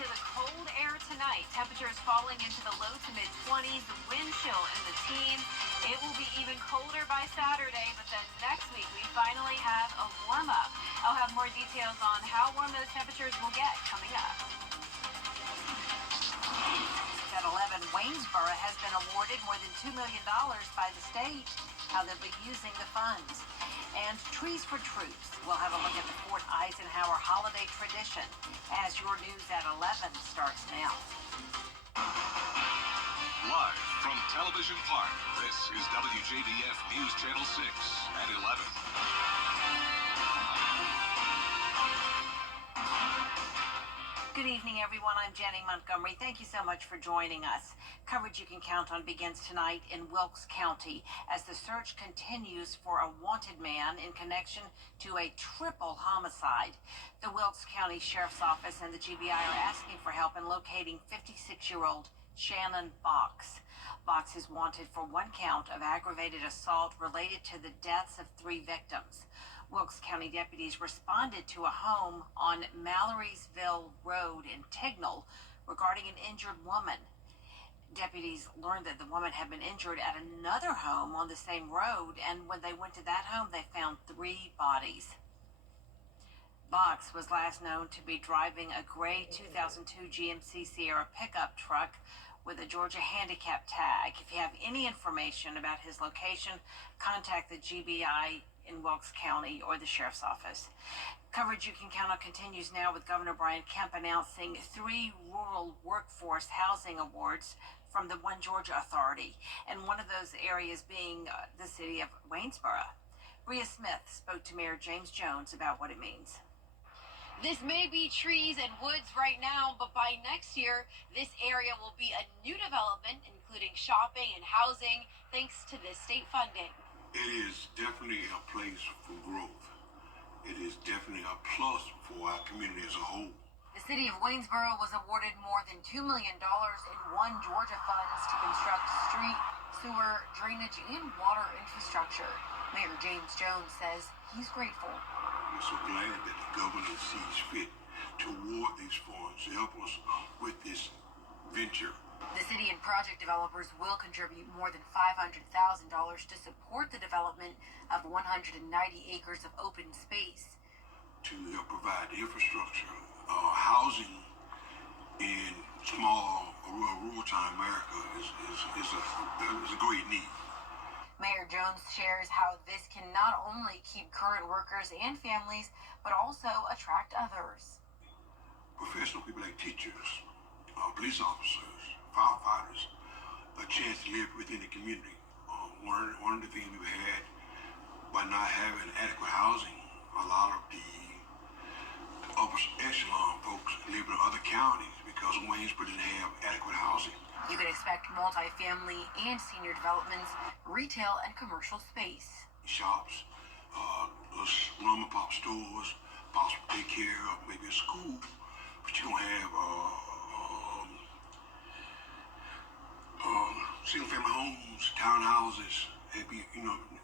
to the cold air tonight. Temperatures falling into the low to mid-20s, the wind chill in the teens. It will be even colder by Saturday, but then next week we finally have a warm-up. I'll have more details on how warm those temperatures will get coming up. At 11, Waynesboro has been awarded more than $2 million by the state. How they'll be using the funds. And Trees for Troops. We'll have a look at the Fort Eisenhower holiday tradition as your news at 11 starts now. Live from Television Park, this is WJBF News Channel 6 at 11. Good evening, everyone. I'm Jenny Montgomery. Thank you so much for joining us. Coverage you can count on begins tonight in Wilkes County as the search continues for a wanted man in connection to a triple homicide. The Wilkes County Sheriff's Office and the GBI are asking for help in locating 56-year-old Shannon Box. Box is wanted for one count of aggravated assault related to the deaths of 3 victims. Wilkes County deputies responded to a home on Mallory'sville Road in Tignall regarding an injured woman. Deputies learned that the woman had been injured at another home on the same road, and when they went to that home, they found 3 bodies. Box was last known to be driving a gray 2002 GMC Sierra pickup truck with a Georgia handicap tag. If you have any information about his location, contact the GBI in Wilkes County or the Sheriff's Office. Coverage you can count on continues now with Governor Brian Kemp announcing 3 rural workforce housing awards from the One Georgia Authority, and one of those areas being the city of Waynesboro. Bria Smith spoke to Mayor James Jones about what it means. This may be trees and woods right now, but by next year, this area will be a new development, including shopping and housing, thanks to this state funding. It is definitely a place for growth. It is definitely a plus for our community as a whole. The city of Waynesboro was awarded more than $2 million in One Georgia funds to construct street, sewer, drainage, and water infrastructure. Mayor James Jones says he's grateful. We're so glad that the governor sees fit to award these funds to help us with this venture. The city and project developers will contribute more than $500,000 to support the development of 190 acres of open space. To help provide the infrastructure, housing in small rural time America is a great need. Mayor Jones shares how this can not only keep current workers and families, but also attract others. Professional people like teachers, police officers, firefighters, a chance to live within the community. One of the things we've had by not having adequate housing, a lot of the upper echelon folks live in other counties because Waynesboro didn't have adequate housing. You can expect multifamily and senior developments, retail and commercial space. Shops, mom and pop stores, possible daycare, or maybe a school, but you don't have single family homes, townhouses, maybe,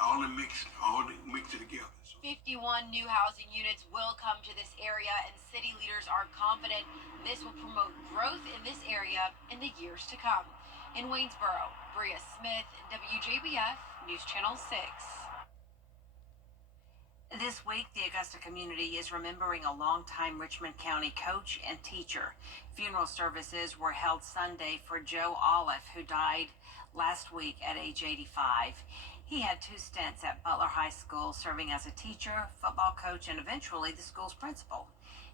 all mixed together. 51 new housing units will come to this area, and city leaders are confident this will promote growth in this area in the years to come. In Waynesboro, Bria Smith, WJBF News Channel 6. This week, the Augusta community is remembering a longtime Richmond County coach and teacher. Funeral services were held Sunday for Joe Olive, who died last week at age 85. He had 2 stints at Butler High School, serving as a teacher, football coach, and eventually the school's principal.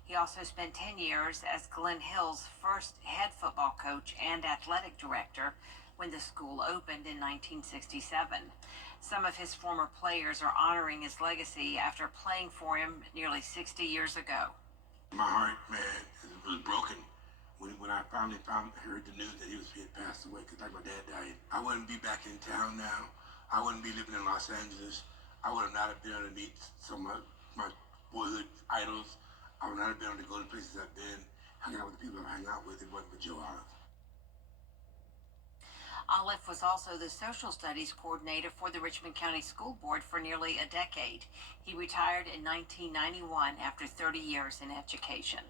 He also spent 10 years as Glen Hill's first head football coach and athletic director when the school opened in 1967. Some of his former players are honoring his legacy after playing for him nearly 60 years ago. My heart, man, was broken when I finally heard the news that he had passed away, because like my dad died. I wouldn't be back in town now. I wouldn't be living in Los Angeles. I would not have been able to meet some of my boyhood idols. I would not have been able to go to places I've been, hang out with the people I hang out with. It wasn't for Joe Olive. Olive was also the social studies coordinator for the Richmond County School Board for nearly a decade. He retired in 1991 after 30 years in education.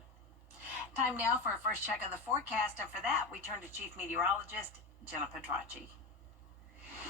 Time now for a first check of the forecast, and for that, we turn to Chief Meteorologist Jenna Petracci.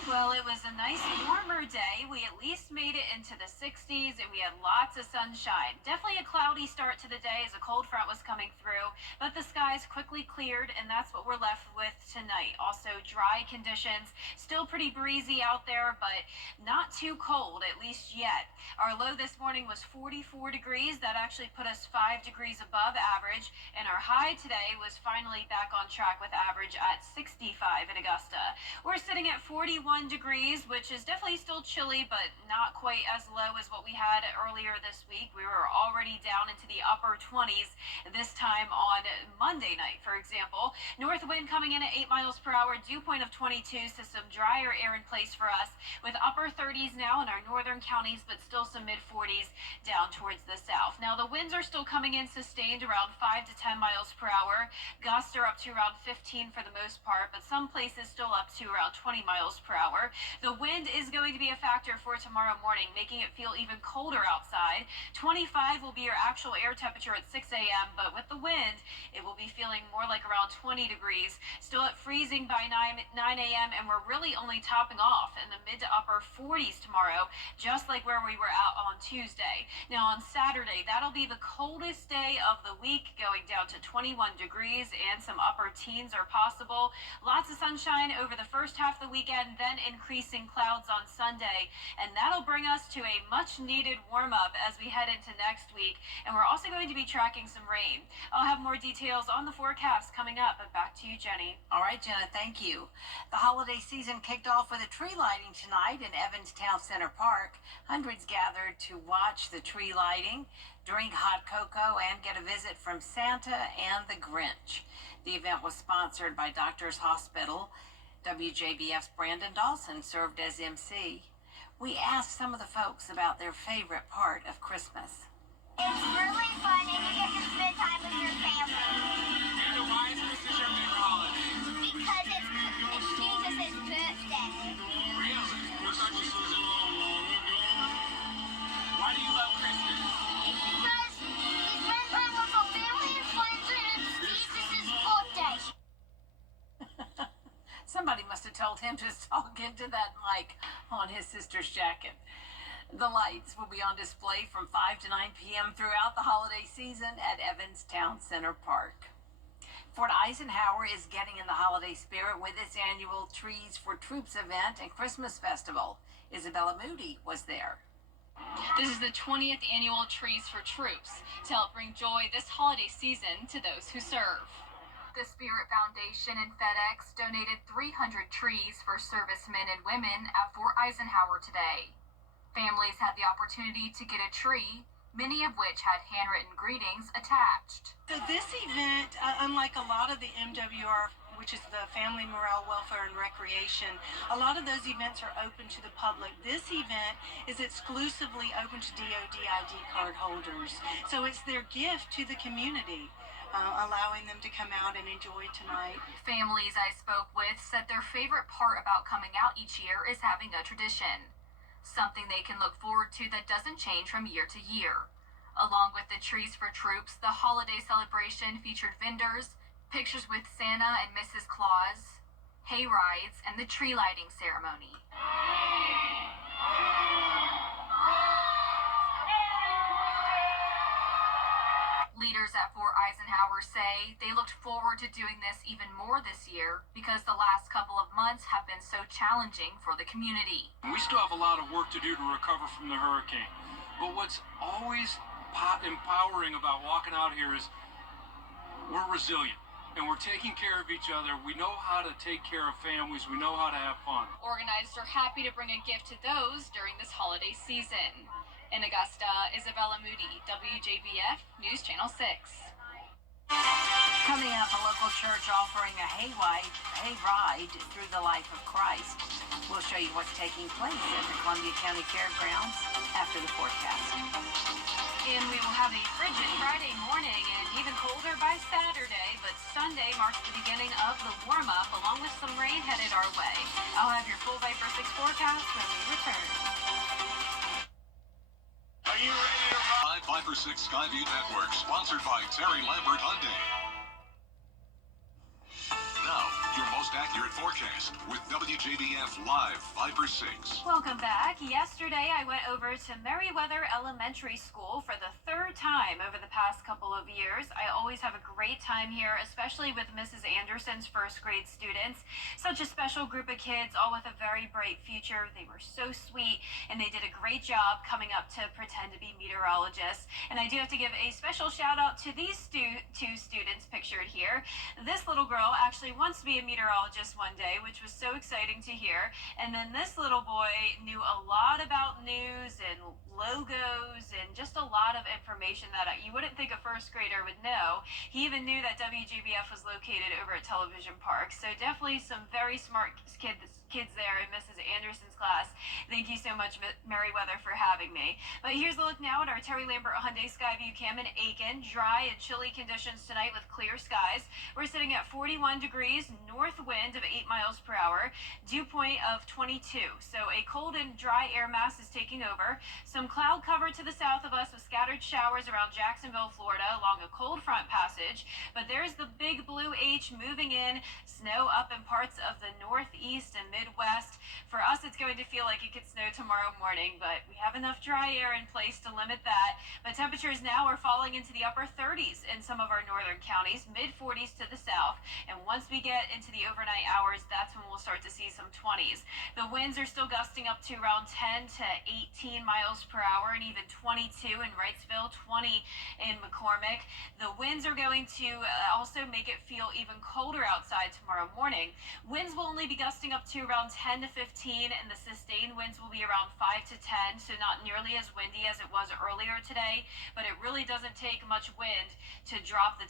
Well, it was a nice warmer day. We at least made it into the 60s and we had lots of sunshine. Definitely a cloudy start to the day as a cold front was coming through, but the skies quickly cleared and that's what we're left with tonight. Also dry conditions, still pretty breezy out there, but not too cold, at least yet. Our low this morning was 44 degrees. That actually put us 5 degrees above average, and our high today was finally back on track with average at 65 in Augusta. We're sitting at 41 degrees, which is definitely still chilly, but not quite as low as what we had earlier this week. We were already down into the upper 20s this time on Monday night, for example. North wind coming in at 8 miles per hour, dew point of 22, so some drier air in place for us with upper 30s now in our northern counties, but still some mid 40s down towards the south. Now the winds are still coming in sustained around 5 to 10 miles per hour. Gusts are up to around 15 for the most part, but some places still up to around 20 miles per hour. The wind is going to be a factor for tomorrow morning, making it feel even colder outside. 25 will be your actual air temperature at 6 a.m., but with the wind, it will be feeling more like around 20 degrees. Still at freezing by 9 a.m., and we're really only topping off in the mid to upper 40s tomorrow, just like where we were out on Tuesday. Now on Saturday, that'll be the coldest day of the week, going down to 21 degrees, and some upper teens are possible. Lots of sunshine over the first half of the weekend, then increasing clouds on Sunday, and that'll bring us to a much needed warm-up as we head into next week. And we're also going to be tracking some rain. I'll have more details on the forecast coming up, but back to you, Jenny. All right, Jenna, thank you. The holiday season kicked off with a tree lighting tonight in Evans Town Center Park. Hundreds gathered to watch the tree lighting, drink hot cocoa, and get a visit from Santa and the Grinch. The event was sponsored by Doctors Hospital. WJBF's Brandon Dawson served as MC. We asked some of the folks about their favorite part of Christmas. It's really fun and you get to spend time with your family. And why is Christmas your favorite holiday? Because it's Jesus' birthday. Really? What about you, Susan? Why do you love Christmas? Because we spend time with our family and friends and it's Jesus' birthday. Somebody must have told him to talk into that mic on his sister's jacket. The lights will be on display from 5 to 9 p.m. throughout the holiday season at Evans Town Center Park. Fort Eisenhower is getting in the holiday spirit with its annual Trees for Troops event and Christmas festival. Isabella Moody was there. This is the 20th annual Trees for Troops to help bring joy this holiday season to those who serve. The Spirit Foundation and FedEx donated 300 trees for servicemen and women at Fort Eisenhower today. Families had the opportunity to get a tree, many of which had handwritten greetings attached. So this event, unlike a lot of the MWR, which is the Family Morale, Welfare, and Recreation, a lot of those events are open to the public. This event is exclusively open to DoD ID card holders. So it's their gift to the community, allowing them to come out and enjoy tonight. Families I spoke with said their favorite part about coming out each year is having a tradition, something they can look forward to that doesn't change from year to year. Along with the Trees for Troops, the holiday celebration featured vendors, pictures with Santa and Mrs. Claus, hay rides, and the tree lighting ceremony. Leaders at Fort Eisenhower say they looked forward to doing this even more this year because the last couple of months have been so challenging for the community. We still have a lot of work to do to recover from the hurricane. But what's always empowering about walking out here is we're resilient and we're taking care of each other. We know how to take care of families. We know how to have fun. Organizers are happy to bring a gift to those during this holiday season. In Augusta, Isabella Moody, WJBF News Channel 6. Coming up, a local church offering a hay ride through the life of Christ. We'll show you what's taking place at the Columbia County Fairgrounds after the forecast. And we will have a frigid Friday morning and even colder by Saturday, but Sunday marks the beginning of the warm-up along with some rain headed our way. I'll have your full Viper 6 forecast when we return. Are you ready to ride? Viper 6 Skyview Network, sponsored by Terry Lambert Hyundai. Now, your most accurate forecast with WJBF Live 5 for 6. Welcome back. Yesterday, I went over to Meriwether Elementary School for the third time over the past couple of years. I always have a great time here, especially with Mrs. Anderson's first grade students. Such a special group of kids, all with a very bright future. They were so sweet, and they did a great job coming up to pretend to be meteorologists. And I do have to give a special shout out to these two students pictured here. This little girl actually wants to be a meteorologist one day, which was so exciting to hear. And then this little boy knew a lot about news and logos and just a lot of information that you wouldn't think a first grader would know. He even knew that WJBF was located over at Television Park. So definitely some very smart kids there in Mrs. Anderson's class. Thank you so much, Meriwether, for having me. But here's a look now at our Terry Lambert Hyundai Skyview Cam in Aiken. Dry and chilly conditions tonight with clear skies. We're sitting at 41 degrees, north wind of 8 miles per hour, dew point of 22. So a cold and dry air mass is taking over. Some cloud cover to the south of us with scattered showers around Jacksonville, Florida, along a cold front passage. But there's the big blue H moving in, snow up in parts of the northeast and Midwest. For us, it's going to feel like it could snow tomorrow morning, but we have enough dry air in place to limit that. But temperatures now are falling into the upper 30s in some of our northern counties, mid 40s to the south. And once we get into the overnight hours, that's when we'll start to see some 20s. The winds are still gusting up to around 10 to 18 miles per hour, and even 22 in Wrightsville, 20 in McCormick. The winds are going to also make it feel even colder outside tomorrow morning. Winds will only be gusting up to around 10 to 15, and the sustained winds will be around 5 to 10, so not nearly as windy as it was earlier today, but it really doesn't take much wind to drop the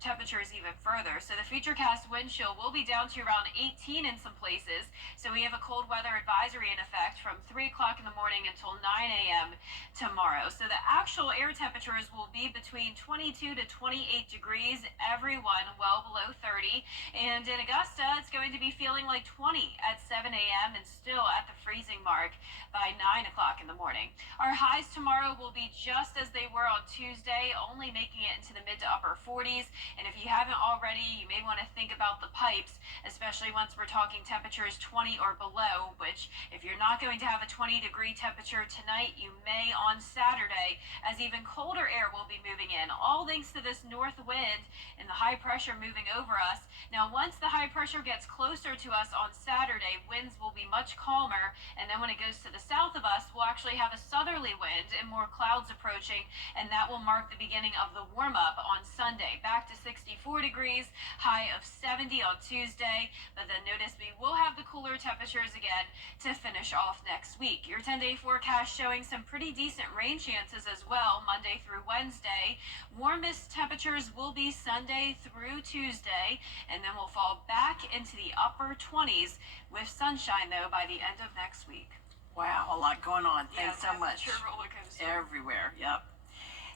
temperatures even further. So the futurecast wind chill will be down to around 18 in some places, so we have a cold weather advisory in effect from 3 o'clock in the morning until 9 a.m. tomorrow. So the actual air temperatures will be between 22 to 28 degrees, everyone well below 30, and in Augusta, it's going to be feeling like 20 at 7 a.m. and still at the freezing mark by 9 o'clock in the morning. Our highs tomorrow will be just as they were on Tuesday, only making it into the mid to upper 40s. And if you haven't already, you may want to think about the pipes, especially once we're talking temperatures 20 or below, which if you're not going to have a 20-degree temperature tonight, you may on Saturday, as even colder air will be moving in, all thanks to this north wind and the high pressure moving over us. Now, once the high pressure gets closer to us on Saturday, winds will be much calmer, and then when it goes to the south of us, we'll actually have a southerly wind and more clouds approaching, and that will mark the beginning of the warm-up on Sunday. Back to 64 degrees, high of 70 on Tuesday, but then notice we will have the cooler temperatures again to finish off next week. Your 10-day forecast showing some pretty decent rain chances as well, Monday through Wednesday. Warmest temperatures will be Sunday through Tuesday, and then we'll fall back into the upper 20s with sunshine, though, by the end of next week. Wow, a lot going on. Thanks so much. Roller coaster. Everywhere, yep.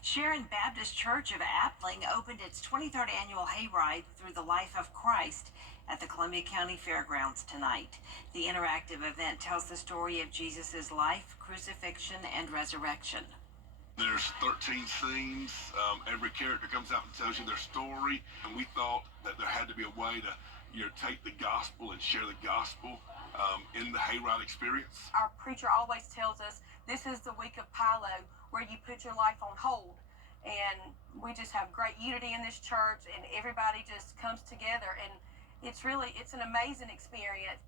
Sharon Baptist Church of Appling opened its 23rd annual hayride through the life of Christ at the Columbia County Fairgrounds tonight. The interactive event tells the story of Jesus' life, crucifixion, and resurrection. There's 13 scenes. Every character comes out and tells you their story, and we thought that there had to be a way to take the gospel and share the gospel in the hayride experience. Our preacher always tells us this is the week of Pilo, where you put your life on hold. And we just have great unity in this church, and everybody just comes together, and it's an amazing experience.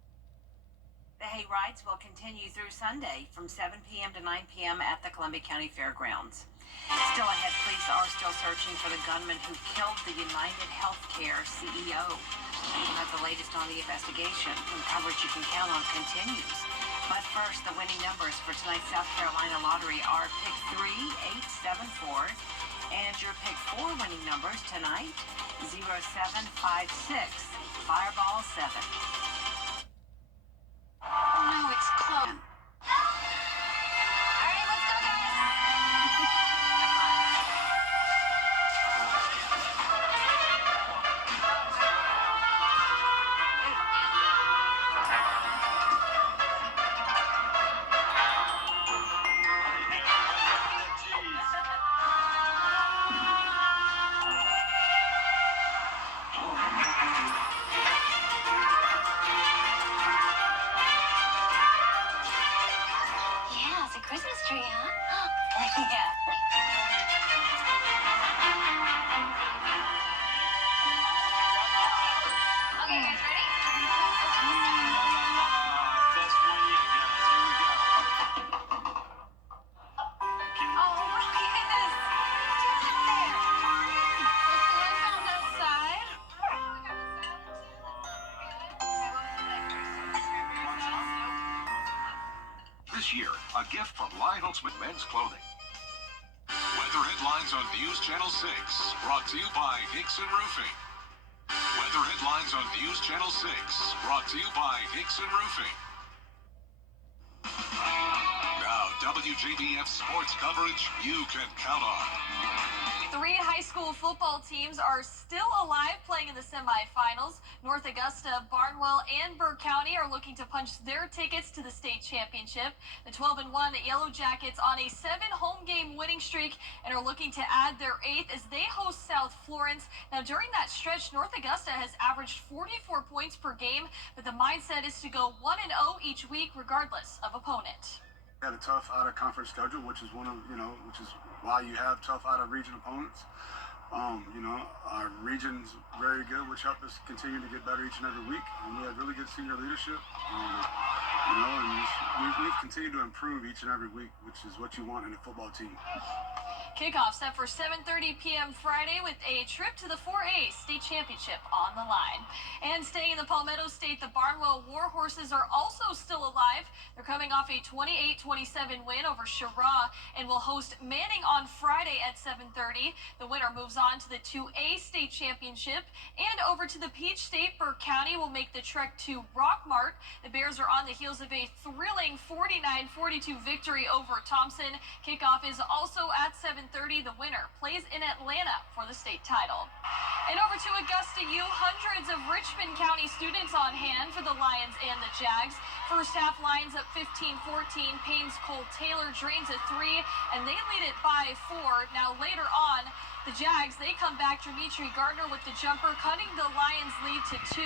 The hayrides will continue through Sunday from 7 p.m. to 9 p.m. at the Columbia County Fairgrounds. Still ahead, police are still searching for the gunman who killed the United Healthcare CEO. We'll have the latest on the investigation, and coverage you can count on continues. But first, the winning numbers for tonight's South Carolina lottery are pick 3, 8, 7, 4. And your pick 4 winning numbers tonight, 0756, Fireball 7. Oh no, it's close. this year, a gift from Lionel Smith Men's Clothing. Weather headlines on News Channel 6, brought to you by Nixon Roofing. Weather headlines on News Channel 6, brought to you by Nixon Roofing. Now, WJBF sports coverage you can count on. 3 high school football teams are still alive playing in the semifinals. North Augusta, Barnwell, and Burke County are looking to punch their tickets to the state championship. The 12-1 Yellow Jackets on a 7-home game winning streak and are looking to add their 8th as they host South Florence. Now, during that stretch, North Augusta has averaged 44 points per game, but the mindset is to go 1-0 each week regardless of opponent. Had a tough out-of-conference schedule, which is which is why you have tough out-of-region opponents. Our region's very good, which helped us continue to get better each and every week. And we had really good senior leadership. We've continued to improve each and every week, which is what you want in a football team. Kickoff set for 7:30 p.m. Friday with a trip to the 4A state championship on the line. And staying in the Palmetto State, the Barnwell Warhorses are also still alive. They're coming off a 28-27 win over Chirac and will host Manning on Friday at 7:30. The winner moves on to the 2A state championship. And over to the Peach State, Burke County will make the trek to Rockmart. The Bears are on the heels of a thrilling 49-42 victory over Thompson. Kickoff is also at 7:30. The winner plays in Atlanta for the state title. And over to Augusta U, hundreds of Richmond County students on hand for the Lions and the Jags. First half, Lions up 15-14. Payne's Cole Taylor drains a 3, and they lead it by 4. Now later on, the Jags, they come back. Dimitri Gardner with the jumper, cutting the Lions' lead to 2,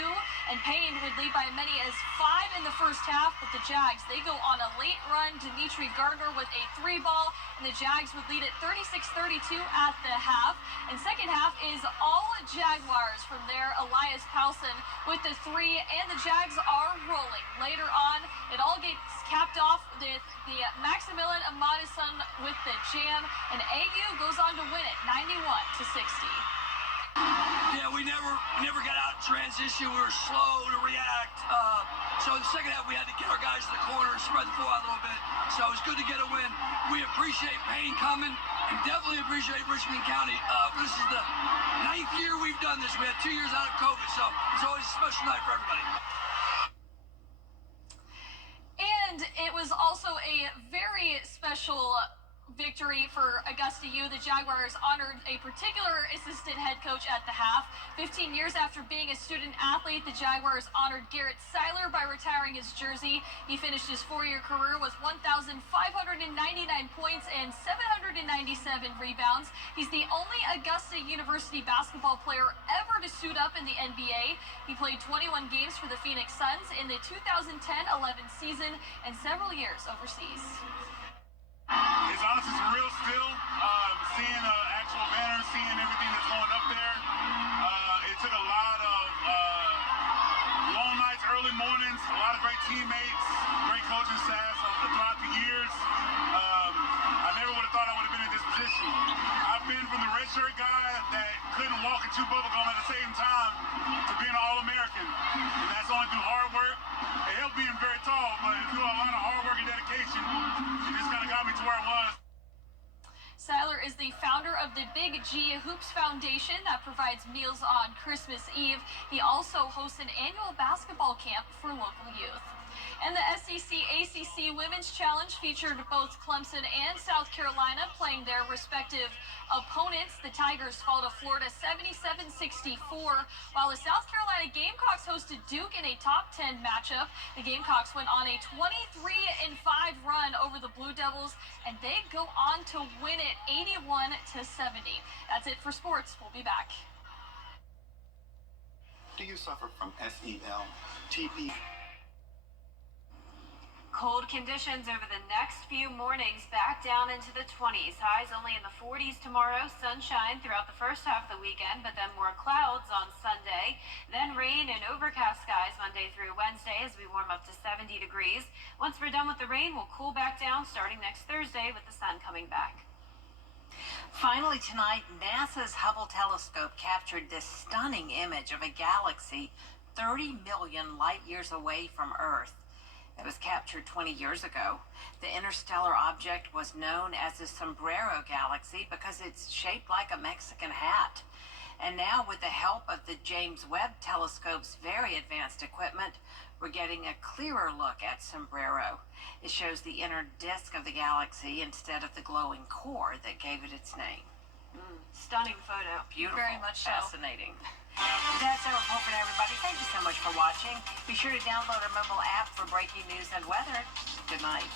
and Payne would lead by as many as 5 in the first half, but the Jags, they go on a late run. Dimitri Gardner with a 3-ball, and the Jags would lead it 36-32 at the half. And second half is all Jaguars from there. Elias Powson with the 3, and the Jags are rolling. Later on, it all gets capped off with the Maximilian Amadison with the jam, and AU goes on to win it 91-60. Yeah, we never got out in transition. We were slow to react. So in the second half, we had to get our guys to the corner and spread the floor out a little bit. So it was good to get a win. We appreciate Payne coming and definitely appreciate Richmond County. This is the 9th year we've done this. We had 2 years out of COVID, so it's always a special night for everybody. And it was also a very special victory for Augusta U. The Jaguars honored a particular assistant head coach at the half. 15 years after being a student athlete, the Jaguars honored Garrett Seiler by retiring his jersey. He finished his 4-year career with 1,599 points and 797 rebounds. He's the only Augusta University basketball player ever to suit up in the NBA. He played 21 games for the Phoenix Suns in the 2010-11 season and several years overseas. It's honestly surreal still, seeing actual banners, seeing everything that's going up there. It took a lot of long nights, early mornings, a lot of great teammates, great coaching staff throughout the years. I never would have thought I would have been in this position. I've been from the red shirt guy that couldn't walk and chew bubblegum at the same time to being an All-American. And that's only through hard work. It helped being very tall, but through a lot of hard work and dedication, it just kind of got me to where I was. Seiler is the founder of the Big G Hoops Foundation that provides meals on Christmas Eve. He also hosts an annual basketball camp for local youth. And the SEC-ACC Women's Challenge featured both Clemson and South Carolina playing their respective opponents. The Tigers fall to Florida 77-64, while the South Carolina Gamecocks hosted Duke in a top 10 matchup. The Gamecocks went on a 23-5 run over the Blue Devils, and they go on to win it 81-70. That's it for sports. We'll be back. Do you suffer from SEL, TB? Cold conditions over the next few mornings, back down into the 20s. Highs only in the 40s tomorrow. Sunshine throughout the first half of the weekend, but then more clouds on Sunday. Then rain and overcast skies Monday through Wednesday as we warm up to 70 degrees. Once we're done with the rain, we'll cool back down starting next Thursday with the sun coming back. Finally tonight, NASA's Hubble telescope captured this stunning image of a galaxy 30 million light years away from Earth. It was captured 20 years ago. The interstellar object was known as the Sombrero Galaxy because it's shaped like a Mexican hat. And now, with the help of the James Webb Telescope's very advanced equipment, we're getting a clearer look at Sombrero. It shows the inner disk of the galaxy instead of the glowing core that gave it its name. Stunning photo. Beautiful. Very much so. Fascinating. That's our report for everybody. Thank you so much for watching. Be sure to download our mobile app for breaking news and weather. Good night.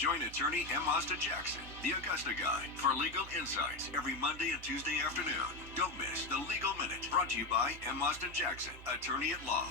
Join attorney M. Austin Jackson, the Augusta Guy, for legal insights every Monday and Tuesday afternoon. Don't miss the Legal Minute, brought to you by M. Austin Jackson, attorney at law.